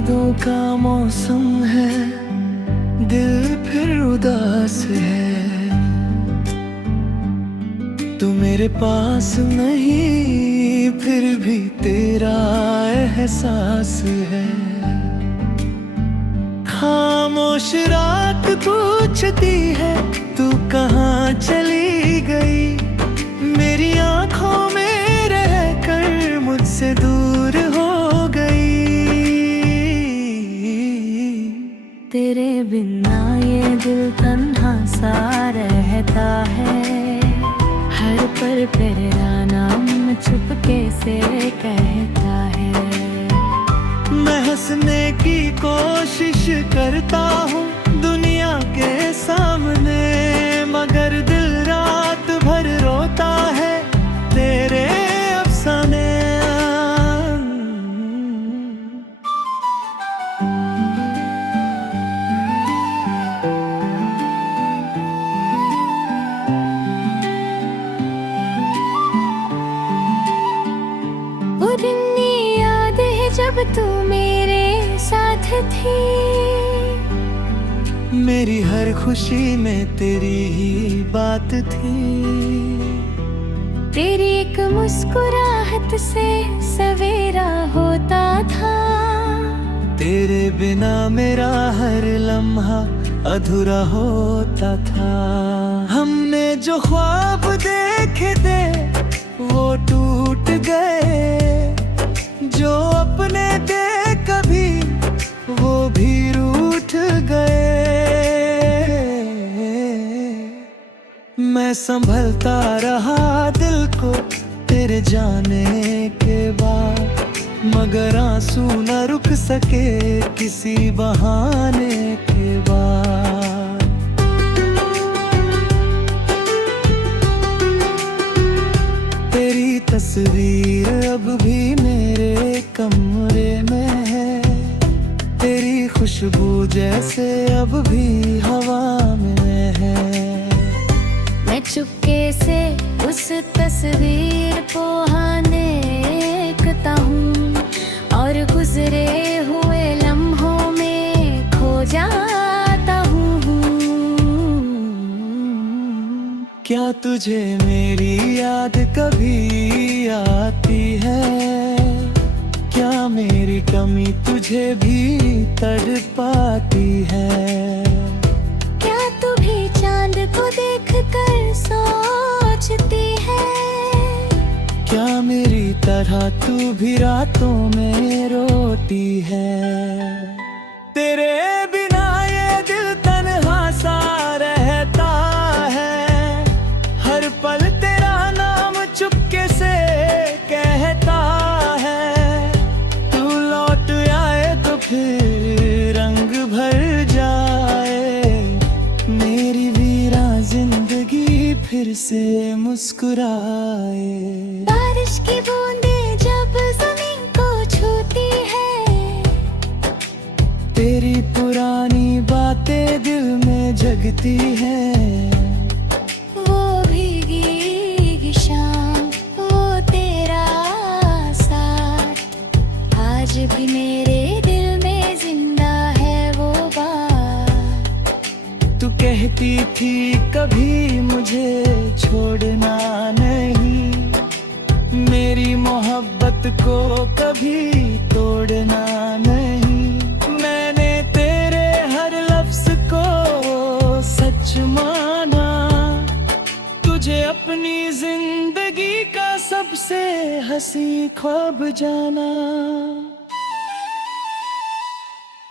यादों का मौसम है, दिल फिर उदास है। तू मेरे पास नहीं, फिर भी तेरा एहसास है। खामोश रात पूछती है, तू कहाँ चली गई। मेरी आंखों में रहकर मुझसे दूर हो गई। तेरे बिना ये दिल तन्हा सा रहता है। हर पल तेरा नाम चुपके से कहता है। मैं हंसने की कोशिश करता हूँ दुनिया के सामने, मगर दिल रात भर रोता है तेरे अफसाने। वो दिन याद है जब तू मेरे साथ थी। मेरी हर खुशी में तेरी ही बात थी। तेरी एक मुस्कुराहट से सवेरा होता था। तेरे बिना मेरा हर लम्हा अधूरा होता था। हमने जो ख्वाब देखे थे वो टूट गए। जो अपने थे कभी वो भी रूठ गए। मैं संभलता रहा दिल को तेरे जाने के बाद, मगर आंसू न रुक सके किसी बहाने के बाद। तेरी तस्वीर अब भी मेरे कमरे में है। तेरी खुशबू जैसे अब भी हवा में है। मैं चुपके से उस तस्वीर को देखता हूँ और गुजरे हुए लम्हों में खो जाता हूँ। क्या तुझे मेरी याद कभी आती है? क्या मेरी कमी तुझे भी तड़पाती है? क्या तू भी चांद को देखकर सोचती है? क्या मेरी तरह तू भी रातों में रोती है? तेरे बिना ये दिल तन्हा सा रहता है। हर पल तेरा नाम चुपके से कहता है। तू लौट आए तो फिर रंग भर जाए। मेरी वीरा जिंदगी फिर से मुस्कुराए। बारिश की बूंदें जब जमीन को छूती है। तेरी पुरानी बातें दिल में जगती हैं। वो भीगी शाम, वो तेरा साथ आज भी मेरे दिल में जिंदा है वो बात। तू कहती थी कभी मुझे छोड़ना नहीं। मेरी मोहब्बत को कभी तोड़ना नहीं। मैंने तेरे हर लफ्ज को सच माना। तुझे अपनी जिंदगी का सबसे हंसी ख्वाब जाना।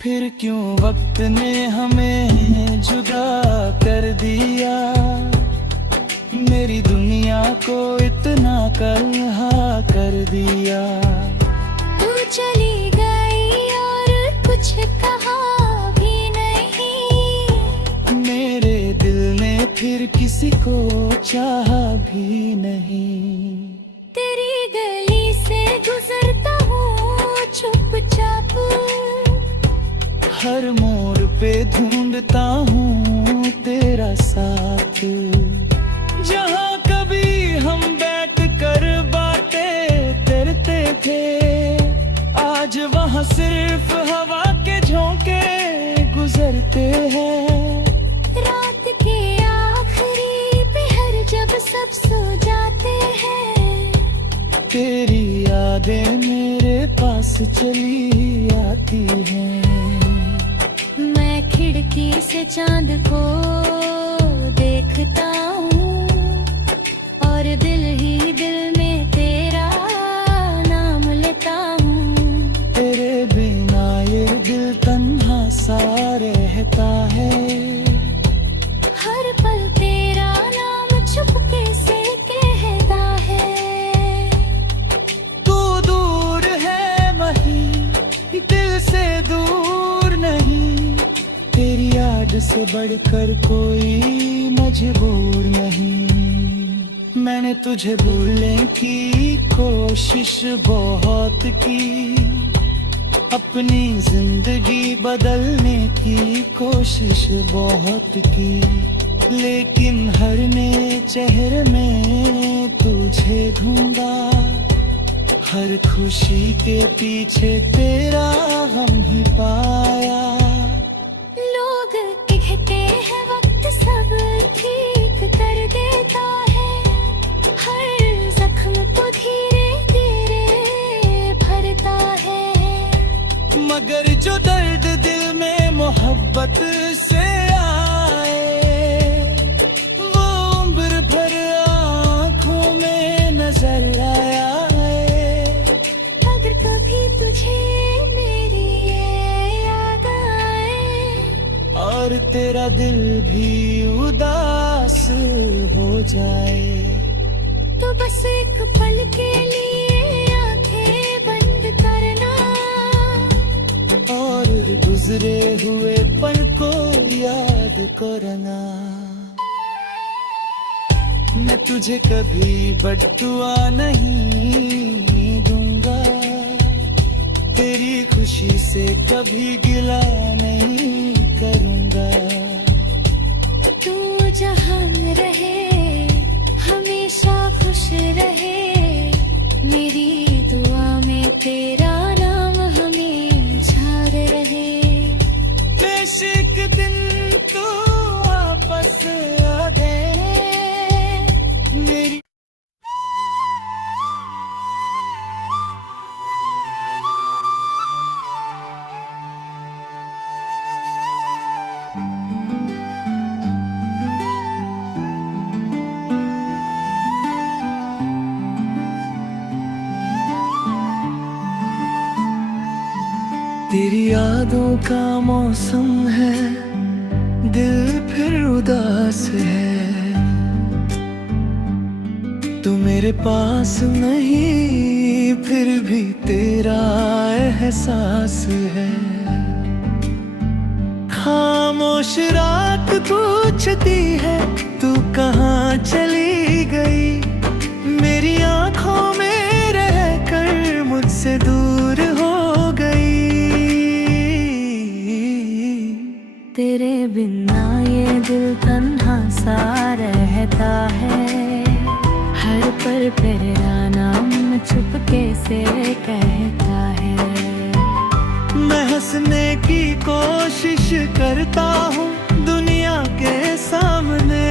फिर क्यों वक्त ने हमें जुदा कर दिया। मेरी दुनिया को इतना कल्हा कर दिया। तू चली गई और कुछ कहा भी नहीं। मेरे दिल ने फिर किसी को चाहा भी नहीं। तेरी गली से गुजरता हूँ चुपचाप। हर मोड़ पे ढूंढता हूँ तेरा साथ। जहाँ कभी हम बैठ कर बातें करते थे, आज वहाँ सिर्फ हवा के झोंके गुजरते हैं। रात के आखिरी पहर जब सब सो जाते हैं, तेरी यादें मेरे पास चली आती हैं। मैं खिड़की से चांद को देखता हूँ और दिल ही दिल में तेरा नाम लेता हूँ। तेरे बिना ये दिल तन्हा सा रहता है। हर पल तेरा नाम चुपके से कहता है। तू दूर है वहीं, दिल से दूर नहीं। तेरी याद से बढ़कर कोई मजबूर नहीं। मैंने तुझे भूलने की कोशिश बहुत की, अपनी जिंदगी बदलने की कोशिश बहुत की, लेकिन हर नए चेहरे में तुझे ढूंढा। हर खुशी के पीछे तेरा गम ही पाया। लोग कहते हैं वक्त सब ठीक कर देता है, हर जख्म को धीरे धीरे भरता है। मगर जो दर्द दिल में मोहब्बत से आए, वो उम्र भर आँखों में नजर आया है। अगर कभी तुझे मेरी ये याद आए, और तेरा दिल भी उदास हो जाए, तो बस एक पल के लिए आंखें बंद करना और गुजरे हुए पल को याद करना। मैं तुझे कभी बद्दुआ नहीं दूंगा, तेरी खुशी से कभी गिला नहीं करूंगा। तू जहां रहे हमेशा खुश रहे, मेरी दुआ में तेरा नाम हमेशा रहे। बेशक दिन तू वापस आ गए मेरी। तेरी यादों का मौसम है, दिल फिर उदास है। तू मेरे पास नहीं, फिर भी तेरा एहसास है। खामोश रात पूछती है, तू कहाँ चली गई। मेरी आंखों में रहकर मुझसे दूर हो गई। तेरे बिना ये दिल तन्हा सा रहता है, हर पल तेरा नाम चुपके से कहता है। मैं हंसने की कोशिश करता हूँ दुनिया के सामने,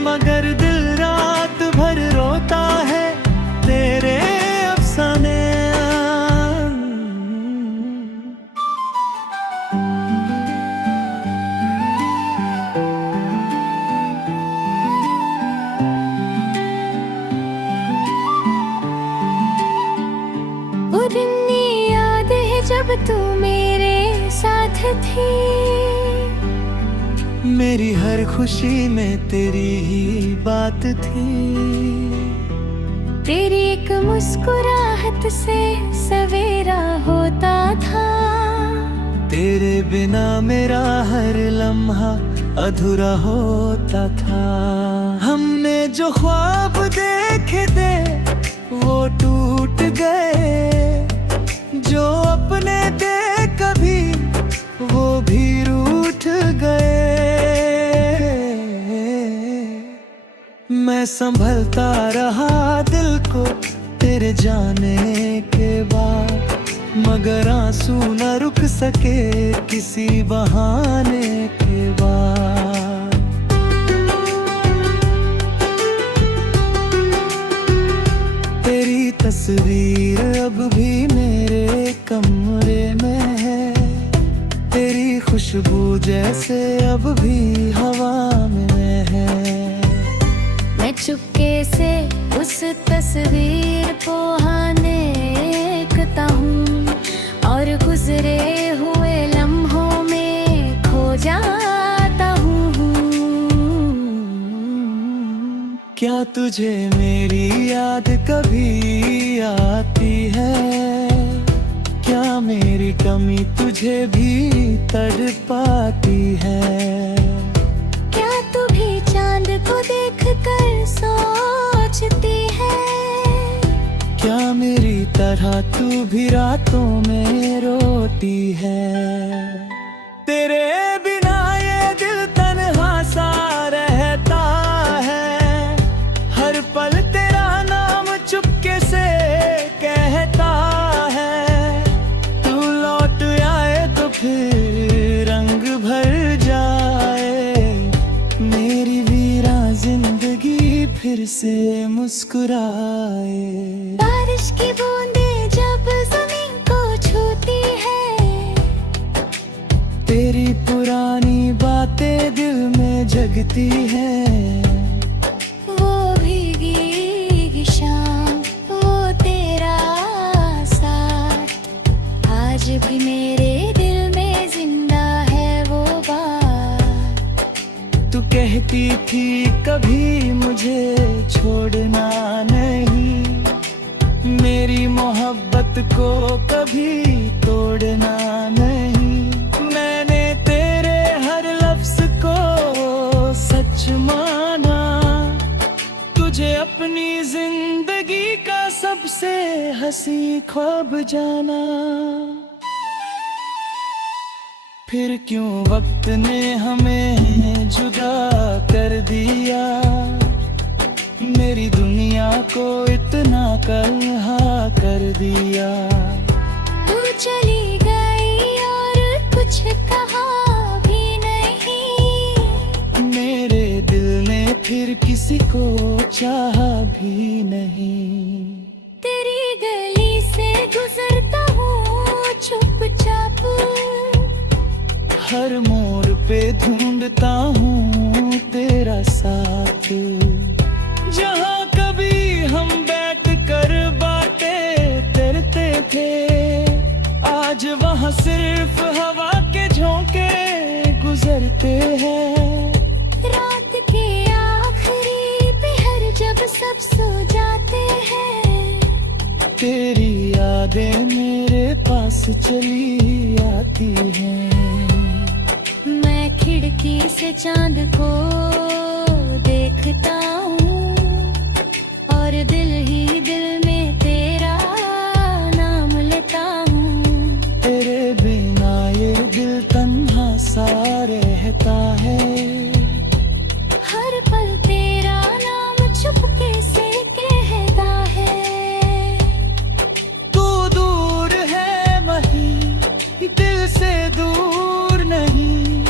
मगर दिल रात भर रोता है तेरे अफसाने। पुरानी याद है जब तू मेरे साथ थी, मेरी हर खुशी में तेरी ही बात थी। तेरी एक मुस्कुराहट से सवेरा होता था। तेरे बिना मेरा हर लम्हा अधूरा होता था। हमने जो ख्वाब देखे थे वो टूट गए, जो अपने थे कभी वो भी रूठ गए। मैं संभलता रहा दिल को तेरे जाने के बाद, मगर आंसू न रुक सके किसी बहाने के बाद। तेरी तस्वीर अब भी मेरे कमरे में है, तेरी खुशबू जैसे अब भी हवा में है। मैं चुपके से उस तस्वीर को देखता हूँ और गुजरे हुए लम्हों में खो जाता हूँ। क्या तुझे मेरी याद कभी आती है? क्या मेरी कमी तुझे भी तड़पाती है? क्या तू भी चांद को देखकर सोचती है? क्या मेरी तरह तू भी रातों में रोती है? तेरे बिना ये दिल तन्हा सा रहता है, हर पल तेरा नाम चुपके से कहता है। तू लौट आए तो फिर रंग भर जाए, मेरी वीरा जिंदगी फिर से मुस्कुराए। बारिश की बूंदें जब जमीन को छूती है, तेरी पुरानी बातें दिल में जगती हैं। वो भीगी शाम, वो तेरा साथ, आज भी मेरे दिल में जिंदा है वो बात। तू कहती थी कभी मुझे छोड़ना नहीं, मेरी मोहब्बत को कभी तोड़ना नहीं। मैंने तेरे हर लफ्ज को सच माना, तुझे अपनी जिंदगी का सबसे हंसी ख्वाब जाना। फिर क्यों वक्त ने हमें जुदा कर दिया, मेरी दुनिया को इतना कल्हा कर दिया। तू चली गई और कुछ कहा भी नहीं, मेरे दिल ने फिर किसी को चाहा भी नहीं। तेरी गली से गुजरता हूँ चुपचाप, हर मोड़ पे ढूंढता हूँ तेरा साथ। जहाँ कभी हम बैठ कर बातें करते थे, आज वहाँ सिर्फ हवा के झोंके गुजरते हैं। रात के आखिरी पहर जब सब सो जाते हैं, तेरी यादें मेरे पास चली आती हैं। मैं खिड़की से चांद को देखता हूँ और दिल ही दिल में तेरा नाम लेता हूँ। तेरे बिना ये दिल तन्हा सा रहता है, हर पल तेरा नाम चुपके से कहता है। तू दूर है वहीं, दिल से दूर नहीं,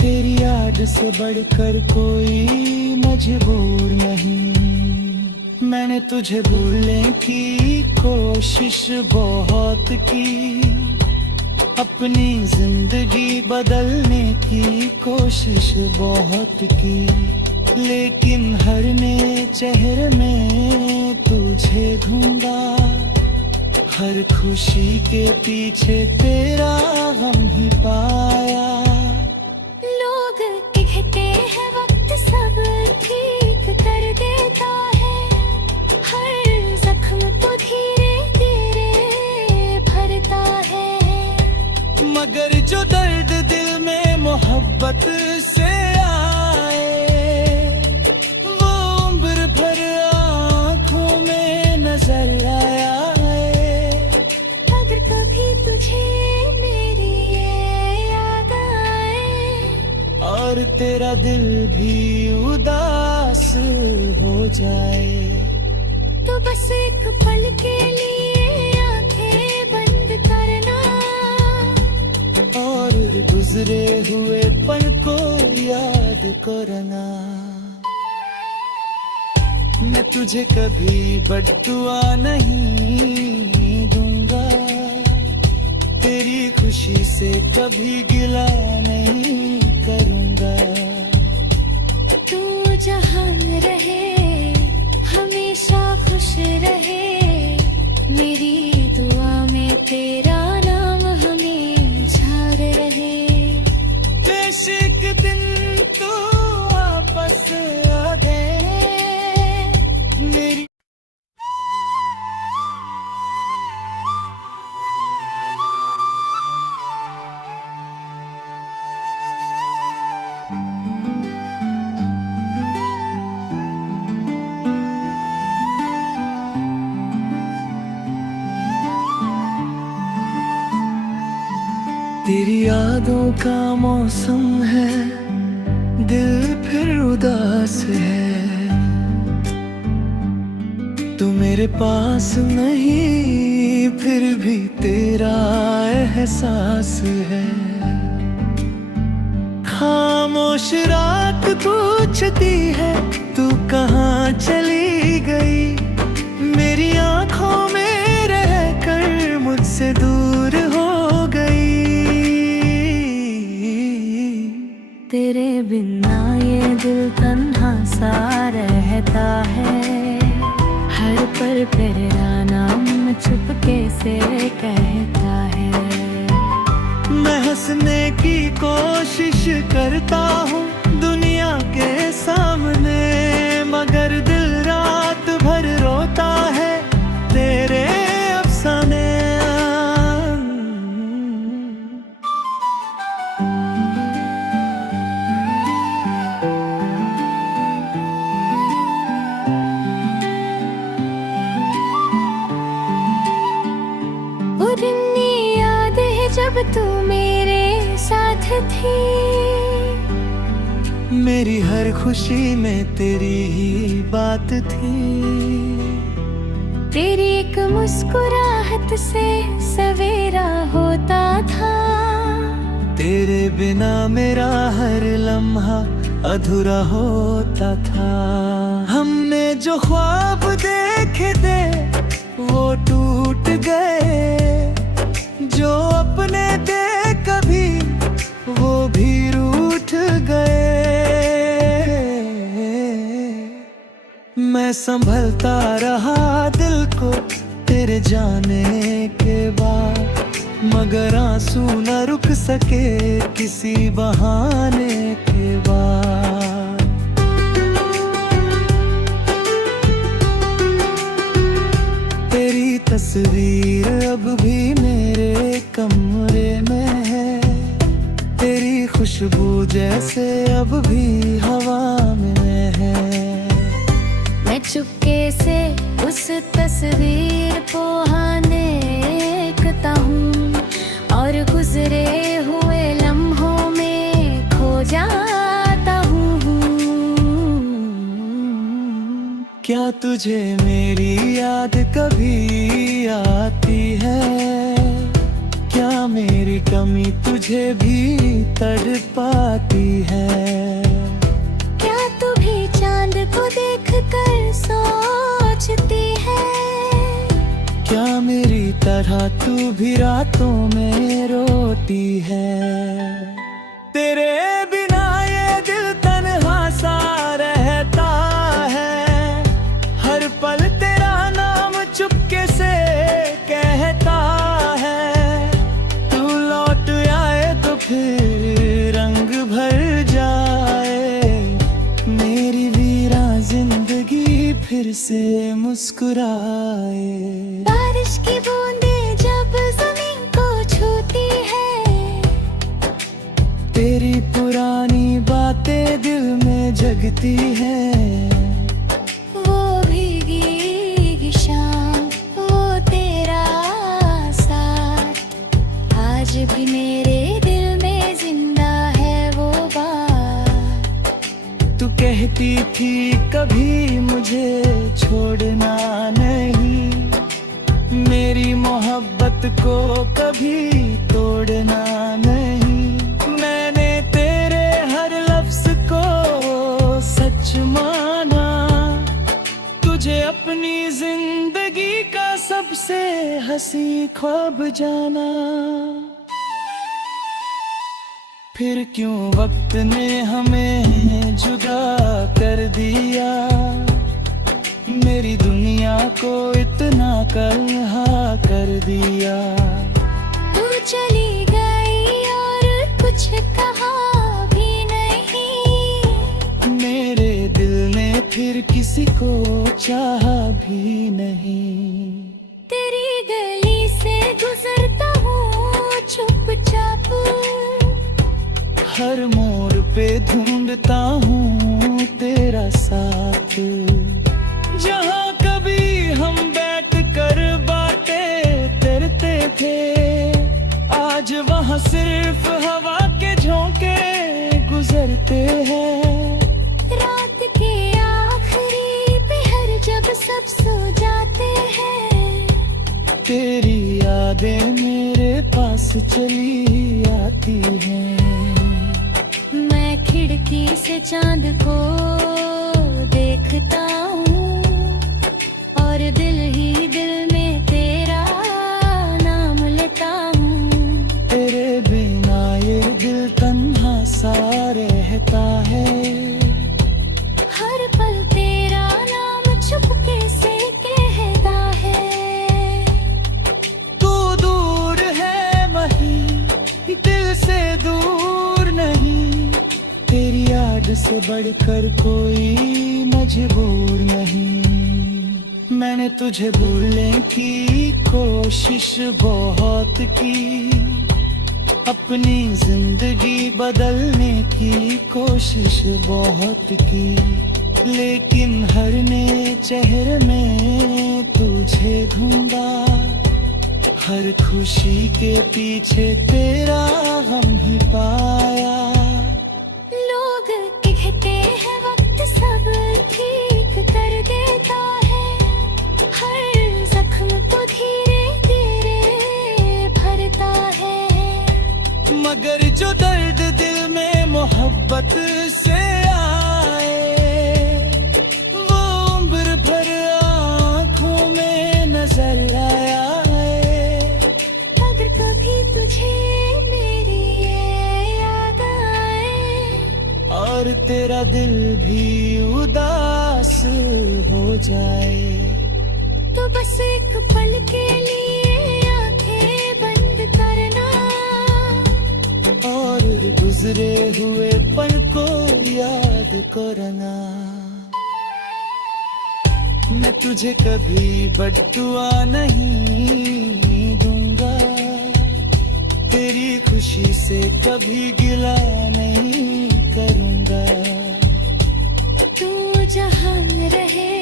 तेरी याद से बढ़कर कोई मजबूर नहीं। मैंने तुझे भूलने की कोशिश बहुत की, अपनी जिंदगी बदलने की कोशिश बहुत की, लेकिन हर नए चेहरे में तुझे ढूंढा। हर खुशी के पीछे तेरा गम ही पाया। लोग कहते हैं वक्त सब ठीक कर देता है, हर जख्म तो धीरे धीरे भरता है। मगर जो दर्द दिल में मोहब्बत से आए, वो उम्र भर आँखों में नजर आया है। अगर कभी तुझे मेरी ये याद आए, और तेरा दिल भी उदास हो जाए, तो बस एक पल के लिए आंखें बंद कर गुजरे हुए पल को याद करना। मैं तुझे कभी बद्दुआ नहीं दूंगा, तेरी खुशी से कभी गिला नहीं करूंगा। तू जहां रहे हमेशा खुश रहे, मेरी दुआ में तेरा नाम हमेशा रहे। बेश एक दिन तू वापस आ गए मेरी। तेरी यादों का मौसम है, दिल फिर उदास है। तू मेरे पास नहीं फिर भी तेरा एहसास है। खामोश रात पूछती है तू कहाँ चली गई, मेरी आंखों में रहकर मुझसे दूर हो गई। तेरे बिना ये दिल तन्हा सा रहता है, हर पल तेरा नाम चुपके से कहता है। मैं हंसने की कोशिश करता हूँ दुनिया के सामने, मगर दिल रात भर रोता है तेरे अफसाने। पुरानी याद है जब तू मेरे साथ थी, मेरी हर खुशी में तेरी ही बात थी। तेरी एक मुस्कुराहट से सवेरा होता था, तेरे बिना मेरा हर लम्हा अधूरा होता था। हमने जो ख्वाब देखे थे वो टूट गए, जो अपने थे कभी वो भी रूठ गए। मैं संभलता रहा दिल को तेरे जाने के बाद, मगर आंसू न रुक सके किसी बहाने के बाद। तेरी तस्वीर अब भी मेरे कमरे में है, तेरी खुशबू जैसे अब भी हवा में है। मैं चुपके से उस तस्वीर को देखता हूँ और गुजरे हुए लम्हों में खो जाता हूँ। क्या तुझे मेरी याद कभी आती है, क्या मेरी कमी तुझे भी तड़पाती है। क्या तू भी चांद को देखकर सोचती है, क्या मेरी तरह तू भी रातों में रोती है। तेरे बिना ये दिल तन्हा सा रहता है, हर पल तेरा नाम चुपके से कहता है। तू लौट आए तो फिर रंग भर जाए, मेरी वीरा जिंदगी फिर से मुस्कुराए। बारिश की बूंदें जब जमीन को छूती है, तेरी पुरानी बातें दिल में जगती हैं। वो भीगी शाम वो तेरा साथ आज भी मेरे दिल में जिंदा है वो बात। तू कहती थी कभी मुझे छोड़ना नहीं, मेरी मोहब्बत को कभी तोड़ना नहीं। अपनी जिंदगी का सबसे हंसी ख्वाब जाना। फिर क्यों वक्त ने हमें जुदा कर दिया, मेरी दुनिया को इतना कल्हा कर दिया। तू चली गई और कुछ कहा भी नहीं, मेरे दिल ने फिर किसी को चाहा भी नहीं। तेरी गली से गुजरता हूँ चुपचाप, हर मोड़ पे ढूंढता हूँ तेरा साथ। जहाँ कभी हम बैठ कर बातें करते थे, आज वहाँ सिर्फ हवा के झोंके गुजरते हैं। रात के आखिरी पहर जब सब सो जाते हैं, तेरी यादें मेरे पास चली आती हैं। मैं खिड़की से चांद को देखता हूँ, और दिल ही दिल में तेरा नाम लेता हूँ। तेरे बिना ये दिल तन्हा सा रहता है, हर पल तेरा नाम चुपके से कहता है। तू दूर है वहीं, दिल से दूर नहीं, तेरी याद से बढ़कर कोई मजबूर नहीं। मैंने तुझे भूलने की कोशिश बहुत की, अपनी जिंदगी बदलने की कोशिश बहुत की, लेकिन हर नए चेहरे में तुझे ढूंढा। हर खुशी के पीछे तेरा गम ही पाया। लोग कहते हैं वक्त सब ठीक कर देता है, हर जख्म तो धीरे धीरे भरता है। मगर जो दर्द दिल में मोहब्बत से आए, वो उम्र भर आँखों में नजर आया है। अगर कभी तुझे मेरी ये याद आए, और तेरा दिल भी उदास हो जाए, तो बस एक पल के लिए आंखें बंद करना, और गुजरे हुए पल को याद करना। मैं तुझे कभी बद्दुआ नहीं दूंगा, तेरी खुशी से कभी गिला नहीं करूंगा। तू जहाँ रहे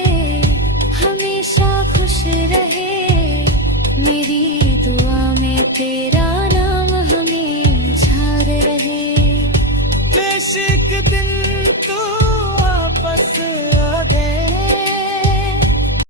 हमेशा खुश रहे, मेरी दुआ में तेरा